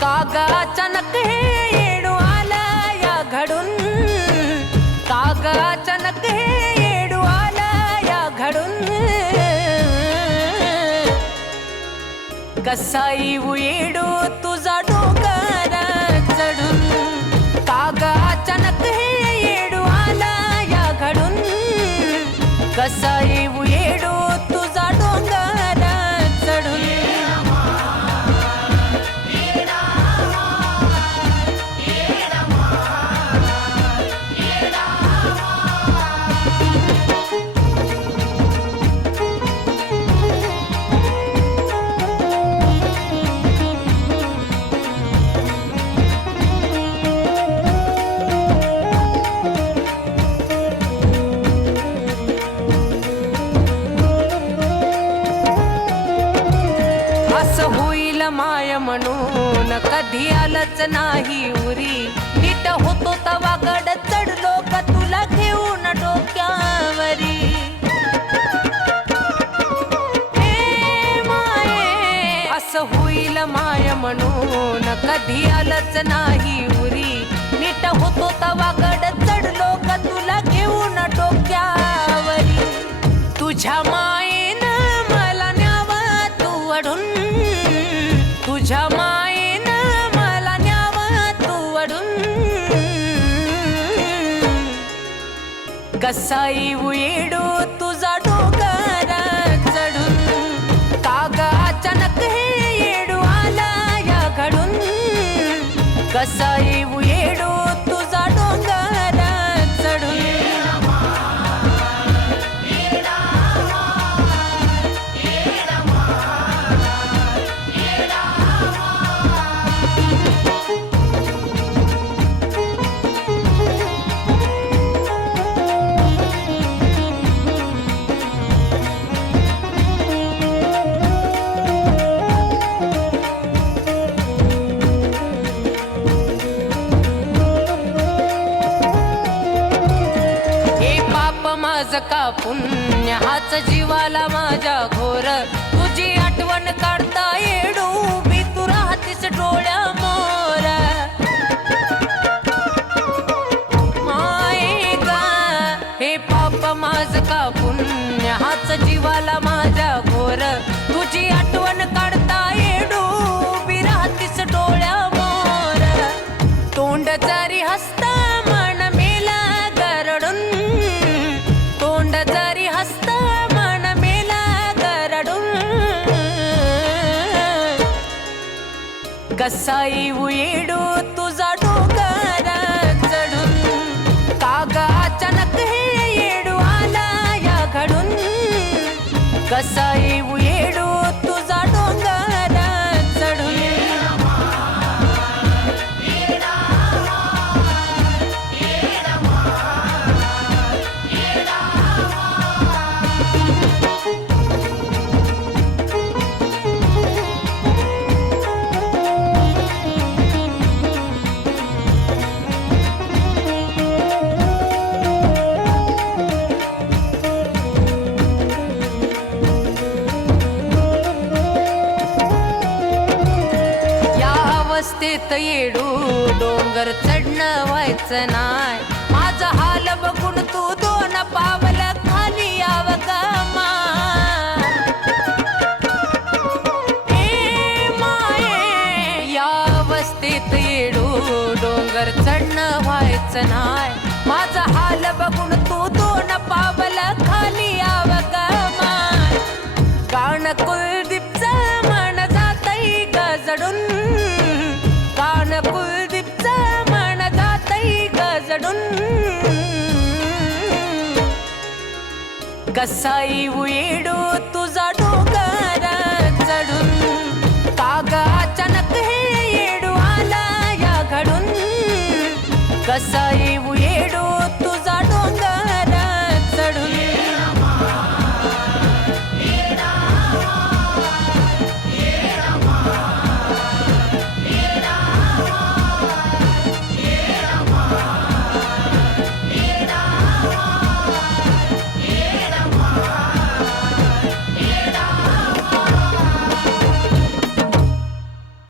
कागा अचानक हे येडू आलं या घडून, कागा अचानक हे येडू आलं या घडून. कसा येऊ येडू तुझा डोंगर चढून, कागा अचानक हे येडू आलं या घडून. कसा येऊ येडू तुझा डोंगर चढून. असं होईल माय म्हणून कधी आलंच नाही उरी. नीट होतो तवा गड चढलो का तुला घेऊन डोक्यावरी. हे माये असं होईल माय म्हणून कधी आलंच नाही उरी. नीट होतो तवा गड चढलो का तुला घेऊन डोक्यावरी. तुझ्या मायेनं मला न्यावं तू वढून, तुझ्या मायेनं मला न्यावं तू वढून. कसा येऊ येडू तुझा डोंगर चढून, कागा अचानक हे येडू आला या घडून. कसा येऊ येडू तुझा डोंगर चढून. माझं का पुण्य हाच जीवाला माझ्या घोर. तुझी आठवण काढता येडू मी तू राहतीस डोळ्या मोर. माये गा हे पाप माझं का पुण्य हाच जीवाला माझ्या घोर. तुझी आठवण काढता येडू मी राहतीस डोळ्या मोर. तोंड जरी हसता मन मेला गरडून, तोंड जरी हसता मन मेला गरडून. कसा येऊ येडू तुझा डोंगर चढून, कागा अचानक हे येडू आला या घडून. कसा येऊ येडू तुझा डोंगर चढून. अवस्थेत येडू डोंगर चढणं व्हायचं नाय. माझा हाल बघून तू दोन पावल खाली याव गमा. ए माये या अवस्थेत येडू डोंगर चढणं व्हायचं नाय. माझा हाल बघून तू दोन पावल खाली याव गमा. कान कुलदीपचं मन जातई गजडून, कान कुलदीपचं मन जातई गजडून. कसा येऊ येडू तुझा डोंगर चढून, कागा अचानक हे येडू आला या घडून. कसा येऊ येडू